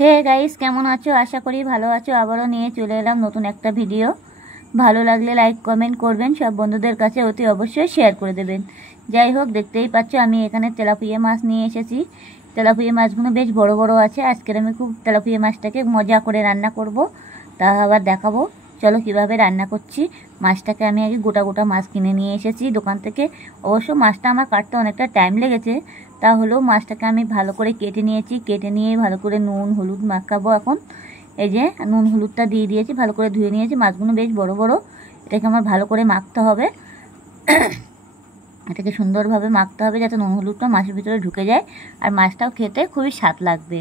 Hey guys, কেমন আছো? আশা করি ভালো আছো। আবারও নিয়ে চলে এলাম নতুন একটা ভিডিও। ভালো লাগলে লাইক কমেন্ট করবেন, সব বন্ধুদের কাছে অতি অবশ্যই শেয়ার করে দেবেন। যাই হোক, দেখতেই পাচ্ছ আমি এখানে তেলাপিয়া মাছ নিয়ে এসেছি। তেলাপিয়া মাছগুলো বেশ বড় বড় আছে। আজকের আমি খুব তেলাপিয়া মাছটাকে মজা করে রান্না করব, তা আবার দেখাবো। চলো কিভাবে রান্না করছি। মাছটাকে আমি আগে গোটা গোটা মাছ কিনে নিয়ে এসেছি দোকান থেকে। অবশ্য মাছটা আমার কাটতে অনেকটা টাইম লেগেছে, তাহলেও মাছটাকে আমি ভালো করে কেটে নিয়েছি। কেটে নিয়ে ভালো করে নুন হলুদ মাখাবো এখন। এই যে নুন হলুদটা দিয়ে দিয়েছি, ভালো করে ধুয়ে নিয়েছি। মাছগুলো বেশ বড় বড়, এটাকে আমার ভালো করে মাখতে হবে। এটাকে সুন্দরভাবে মাখতে হবে যাতে নুন হলুদটা মাছের ভিতরে ঢুকে যায়, আর মাছটাও খেতে খুবই স্বাদ লাগবে।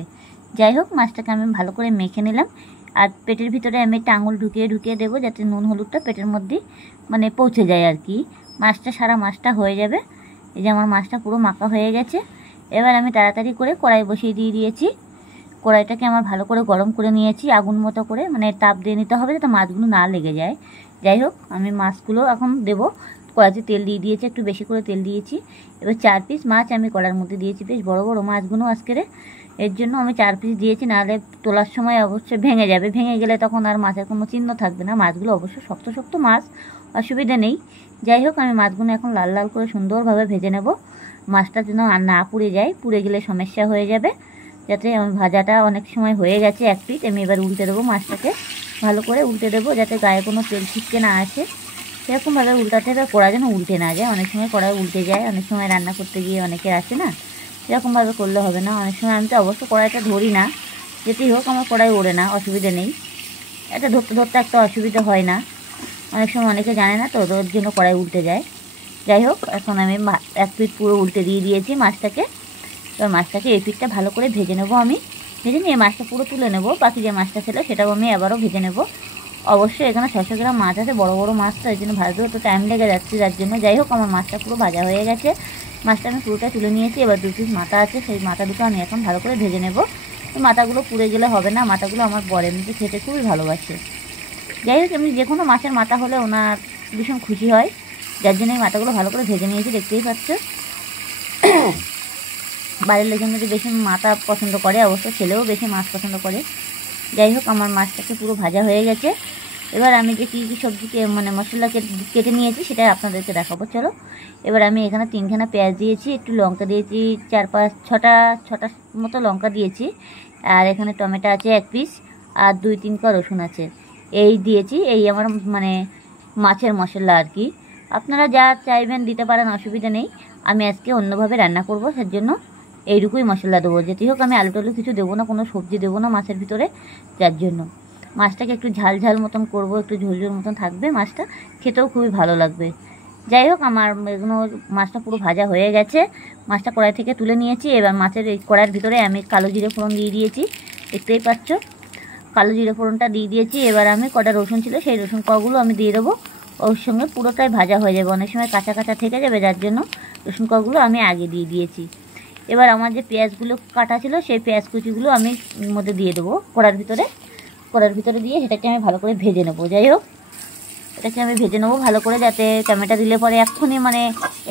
যাই হোক, মাছটাকে আমি ভালো করে মেখে নিলাম। আর পেটের ভিতরে আমি একটা আঙুল ঢুকিয়ে ঢুকিয়ে দেবো যাতে নুন হলুদটা পেটের মধ্যে মানে পৌঁছে যায় আর কি। মাছটা সারা মাছটা হয়ে যাবে। এই যে আমার মাছটা পুরো মাখা হয়ে গেছে। এবার আমি তাড়াতাড়ি করে কড়াই বসিয়ে দিয়ে দিয়েছি। কড়াইটাকে আমার ভালো করে গরম করে নিয়েছি, আগুন মতো করে, মানে তাপ দিয়ে নিতে হবে যাতে মাছগুলো না লেগে যায়। যাই হোক, আমি মাছগুলো এখন দেবো। কড়াইতে তেল দিয়ে দিয়েছি, একটু বেশি করে তেল দিয়েছি। এবার 4 পিস মাছ আমি কড়ার মধ্যে দিয়েছি। বেশ বড় বড় মাছগুলো আজকের, এর জন্য আমি 4 পিস দিয়েছি, নাহলে তোলার সময় অবশ্যই ভেঙে যাবে। ভেঙে গেলে তখন আর মাছের কোনো চিহ্ন থাকবে না। মাছগুলো অবশ্য শক্ত শক্ত মাছ, অসুবিধা নেই। যাই হোক, আমি মাছগুলো এখন লাল লাল করে সুন্দরভাবে ভেজে নেব। মাছটা যেন আর না পুড়ে যায়, পুড়ে গেলে সমস্যা হয়ে যাবে। যাতে আমি ভাজাটা অনেক সময় হয়ে গেছে এক পিঠ। আমি এবার উল্টে দেবো মাছটাকে, ভালো করে উল্টে দেবো যাতে গায়ে কোনো তেল ছিটকে না আসে। সেরকমভাবে উল্টাতে হবে, কড়া যেন উল্টে না যায়। অনেক সময় কড়াই উল্টে যায়, অনেক সময় রান্না করতে গিয়ে অনেকে আসে না, সেরকমভাবে করলে হবে না। অনেক সময় আমি তো অবশ্য কড়াইটা ধরি না, যেতেই হোক আমার কড়াই ওড়ে না, অসুবিধা নেই। এটা ধরতে ধরতে একটা অসুবিধা হয় না। অনেক সময় অনেকে জানে না তো, ওর জন্য কড়াই উল্টে যায়। যাই হোক, এখন আমি এক পিঠ পুরো উল্টে দিয়ে দিয়েছি মাছটাকে। এবার মাছটাকে এই পিঠটা ভালো করে ভেজে নেবো আমি। ভেজে নিয়ে মাছটা পুরো তুলে নেব। বাকি যে মাছটা ছিল সেটাও আমি আবারও ভেজে নেব। অবশ্যই এখানে 600 গ্রাম মাছ আছে, বড় বড় মাছ, তো এই জন্য ভাজতেও তো টাইম লেগে যাচ্ছে যার জন্য। যাই হোক, আমার মাছটা পুরো ভাজা হয়ে গেছে। মাছটা আমি পুরোটা তুলে নিয়েছি। এবার 2 পিস মাথা আছে, সেই মাথা দুটো আমি এখন ভালো করে ভেজে নেব। তো মাথাগুলো পুড়ে গেলে হবে না, মাথাগুলো আমার বর এমনিতে খেতে খুবই ভালোবাসে। যাই হোক, এমনি যে কোনো মাছের মাথা হলে ওনার ভীষণ খুশি হয়, যার জন্য এই মাথাগুলো ভালো করে ভেজে নিয়েছি, দেখতেই পাচ্ছ। বাড়ির লোকজন যদি বেশি মাথা পছন্দ করে, অবশ্য ছেলেও বেশি মাছ পছন্দ করে। যাই হোক, আমার মাছটাকে পুরো ভাজা হয়ে গেছে। এবার আমি যে কী কী সবজিকে মানে মশলা কেটে নিয়েছি সেটা আপনাদেরকে দেখাবো। চলো, এবার আমি এখানে 3খানা পেঁয়াজ দিয়েছি, একটু লঙ্কা দিয়েছি, 4-5-6টা মতো লঙ্কা দিয়েছি। আর এখানে টমেটো আছে 1 পিস, আর 2-3 কোয়া রসুন আছে। এই দিয়েছি, এই আমার মানে মাছের মশলা আর কি। আপনারা যা চাইবেন দিতে পারেন, অসুবিধা নেই। আমি আজকে অন্যভাবে রান্না করব, সের জন্য এইটুকুই মশলা দেবো। যেটি হোক, আমি আলু টালু কিছু দেবো না, কোনো সবজি দেবো না মাছের ভিতরে, যার জন্য মাছটাকে একটু ঝাল ঝাল মতন করবো, একটু ঝোল ঝোল মতন থাকবে মাছটা, খেতেও খুবই ভালো লাগবে। যাই হোক, আমার এগুলো মাছটা পুরো ভাজা হয়ে গেছে। মাছটা কড়াই থেকে তুলে নিয়েছি। এবার মাছের এই কড়াইয়ের ভিতরে আমি কালো জিরে ফোড়ন দিয়ে দিয়েছি, দেখতেই পাচ্ছ। কালো জিরে ফোড়নটা দিয়ে দিয়েছি। এবার আমি কটা রসুন ছিল, সেই রসুন কোয়াগুলো আমি দিয়ে দেবো। ওর সঙ্গে পুরোটাই ভাজা হয়ে যাবে, অনেক সময় কাঁচা কাঁচা থেকে যাবে, যার জন্য রসুন কোয়াগুলো আমি আগে দিয়ে দিয়েছি। এবার আমার যে পেঁয়াজগুলো কাটা ছিল, সেই পেঁয়াজ কুচিগুলো আমি মধ্যে দিয়ে দেবো কড়ার ভিতরে দিয়ে সেটাকে আমি ভালো করে ভেজে নেবো। যাই হোক, এটাকে আমি ভেজে নেবো ভালো করে, যাতে টমেটো দিলে পরে এক্ষুনি মানে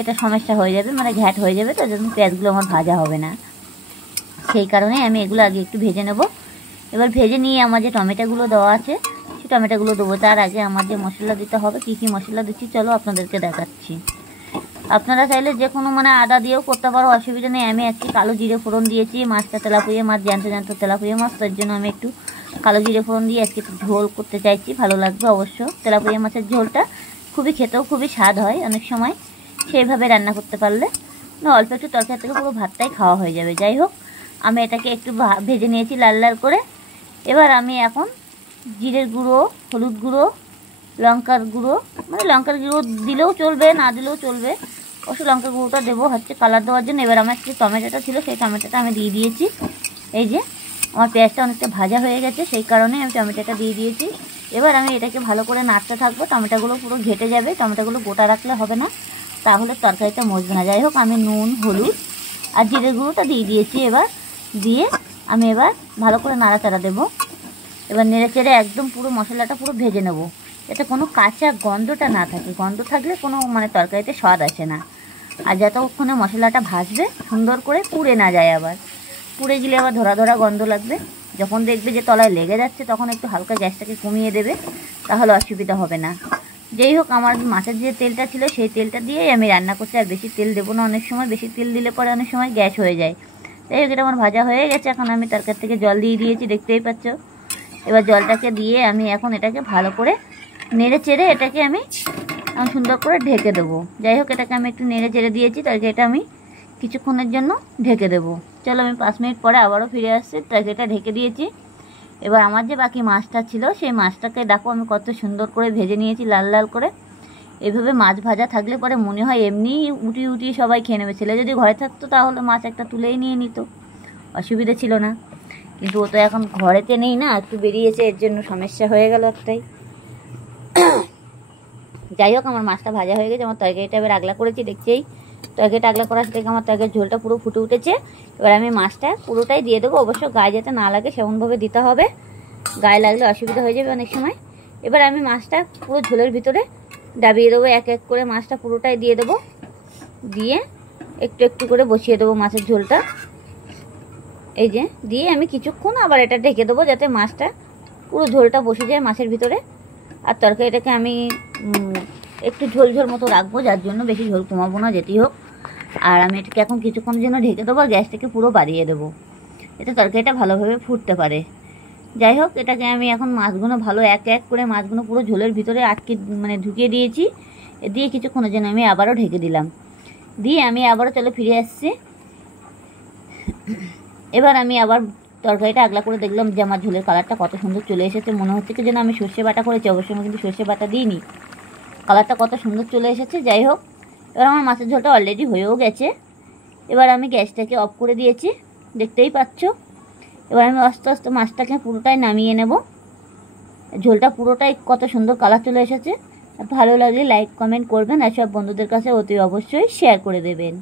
এটা সমস্যা হয়ে যাবে, মানে ঘ্যাট হয়ে যাবে, তার জন্য পেঁয়াজগুলো আমার ভাজা হবে না। সেই কারণে আমি এগুলো আগে একটু ভেজে নেব। এবার ভেজে নিয়ে আমার যে টমেটোগুলো দেওয়া আছে, সেই টমেটোগুলো দেবো। তার আগে আমার যে মশলা দিতে হবে, কী কী মশলা দিচ্ছি চলো আপনাদেরকে দেখাচ্ছি। আপনারা চাইলে যে কোনো মানে আদা দিয়েও করতে পারো, অসুবিধা নেই। আমি আজকে কালো জিরে ফোড়ন দিয়েছি। মাছটা তেলাপিয়া মাছ, জ্যান্ত তেলাপিয়া মাছ, তার জন্য আমি একটু কালো জিরে ফোড়ন দিয়ে আজকে একটু ঝোল করতে চাইছি, ভালো লাগবে অবশ্য। তেলাপিয়া মাছের ঝোলটা খেতেও খুবই স্বাদ হয় অনেক সময়, সেইভাবে রান্না করতে পারলে। না, অল্প একটু তরকারি থেকে পুরো ভাতটাই খাওয়া হয়ে যাবে। যাই হোক, আমি এটাকে একটু ভেজে নিয়েছি লাল লাল করে। এবার আমি এখন জিরের গুঁড়ো, হলুদ গুঁড়ো, লঙ্কার গুঁড়ো, মানে লঙ্কার গুঁড়ো দিলেও চলবে, না দিলেও চলবে, অবশ্য লঙ্কার গুঁড়োটা দেবো হচ্ছে কালার দেওয়ার জন্য। এবার আমার যে টমেটোটা ছিল, সেই টমেটোটা আমি দিয়ে দিয়েছি। এই যে আমার পেঁয়াজটা অনেকটা ভাজা হয়ে গেছে, সেই কারণে আমি টমেটোটা দিয়ে দিয়েছি। এবার আমি এটাকে ভালো করে নাড়তে থাকবো। টমেটোগুলো পুরো ঘেটে যাবে, টমেটোগুলো গোটা রাখলে হবে না, তাহলে তরকারিটা মজবে না। যাই হোক, আমি নুন, হলুদ আর জিরের গুঁড়োটা দিয়ে দিয়েছি। এবার দিয়ে আমি ভালো করে নাড়াচাড়া দেবো। এবার নেড়ে চেড়ে একদম পুরো মশলাটা পুরো ভেজে নেবো, যাতে কোনো কাঁচা গন্ধটা না থাকে। গন্ধ থাকলে কোনো মানে তরকারিতে স্বাদ আসে না। আর যতক্ষণে মশলাটা ভাজবে সুন্দর করে, পুড়ে না যায় আবার, পুড়ে গেলে আবার ধরা ধরা গন্ধ লাগবে। যখন দেখবে যে তলায় লেগে যাচ্ছে তখন একটু হালকা গ্যাসটাকে কমিয়ে দেবে, তাহলে অসুবিধা হবে না। যাই হোক, আমার মাছের যে তেলটা ছিল সেই তেলটা দিয়েই আমি রান্না করছি, আর বেশি তেল দেবো না। অনেক সময় বেশি তেল দিলে পরে অনেক সময় গ্যাস হয়ে যায়। যাই হোক, এটা আমার ভাজা হয়ে গেছে। এখন আমি তরকারি থেকে জল দিয়ে দিয়েছি, দেখতেই পাচ্ছ। এবার জলটাকে দিয়ে আমি এখন এটাকে ভালো করে নেড়ে চেড়ে এটাকে আমি সুন্দর করে ঢেকে দেবো। যাই হোক, এটাকে আমি একটু নেড়ে চেড়ে দিয়েছি, তরকারিটা আমি কিছুক্ষণের জন্য ঢেকে দেবো। চলো, আমি 5 মিনিট পরে আবারও ফিরে আসছি। তরকারিটা ঢেকে দিয়েছি। এবার আমার যে বাকি মাছটা ছিল সেই মাছটাকে দেখো আমি কত সুন্দর করে ভেজে নিয়েছি, লাল লাল করে। এভাবে মাছ ভাজা থাকলে পরে মনে হয় এমনি উটি উটি সবাই খেয়ে নেবে। ছেলে যদি ঘরে থাকতো তাহলে মাছ একটা তুলেই নিয়ে নিত, অসুবিধা ছিল না। কিন্তু ও তো এখন ঘরেতে নেই না, একটু বেরিয়েছে, এর জন্য সমস্যা হয়ে গেল একটাই। যাই হোক, আমার মাছটা ভাজা হয়ে গেছে। আমার তরকারিটা এবার আগলা করেছি, দেখছেই। তরকারিটা আগলা করার থেকে আমার তরকারির ঝোলটা পুরো ফুটে উঠেছে। এবার আমি মাছটা পুরোটাই দিয়ে দেবো। অবশ্য গায়ে যাতে না লাগে সেমনভাবে দিতে হবে, গায়ে লাগলে অসুবিধা হয়ে যাবে অনেক সময়। এবার আমি মাছটা পুরো ঝোলের ভিতরে ডাবিয়ে দেবো, এক এক করে মাছটা পুরোটাই দিয়ে দেবো। দিয়ে একটু একটু করে বসিয়ে দেবো মাছের ঝোলটা। এই যে দিয়ে আমি কিছুক্ষণ আবার এটা ঢেকে দেবো, যাতে মাছটা পুরো ঝোলটা বসে যায় মাছের ভিতরে। আর তরকারিটাকে আমি একটু ঝোল ঝোল মতো রাখবো, যার জন্য বেশি ঝোল কমাবো না, যেতেই হোক। আর আমি এটাকে এখন কিছুক্ষণের জন্য ঢেকে দেবো, আর গ্যাসটাকে পুরো বাড়িয়ে দেবো, এতে তরকারিটা ভালোভাবে ফুটতে পারে। যাই হোক, এটাকে আমি এখন মাছগুলো ভালো এক এক করে মাছগুলো পুরো ঝোলের ভিতরে আটকে ঢুকিয়ে দিয়েছি। দিয়ে কিছুক্ষণের জন্য আমি আবারও ঢেকে দিলাম। দিয়ে আমি আবারও চলে ফিরে আসছি। এবার আমি আবার তরকারিটা আগলা করে দেখলাম যে আমার ঝোলের কালারটা কত সুন্দর চলে এসেছে। মনে হচ্ছে কি যেন আমি সর্ষে বাটা করেছি, অবশ্যই আমি কিন্তু সর্ষে বাটা দিইনি। কালারটা কত সুন্দর চলে এসেছে। যাই হোক, এবার আমার মাছের ঝোলটা অলরেডি হয়েও গেছে। এবার আমি গ্যাসটাকে অফ করে দিয়েছি, দেখতেই পাচ্ছ। এবার আমি আস্তে আস্তে মাছটাকে পুরোটাই নামিয়ে নেব। ঝোলটা পুরোটাই কত সুন্দর কালার চলে এসেছে। ভালো লাগলে লাইক কমেন্ট করবেন, আর সব বন্ধুদের কাছে অতি অবশ্যই শেয়ার করে দেবেন।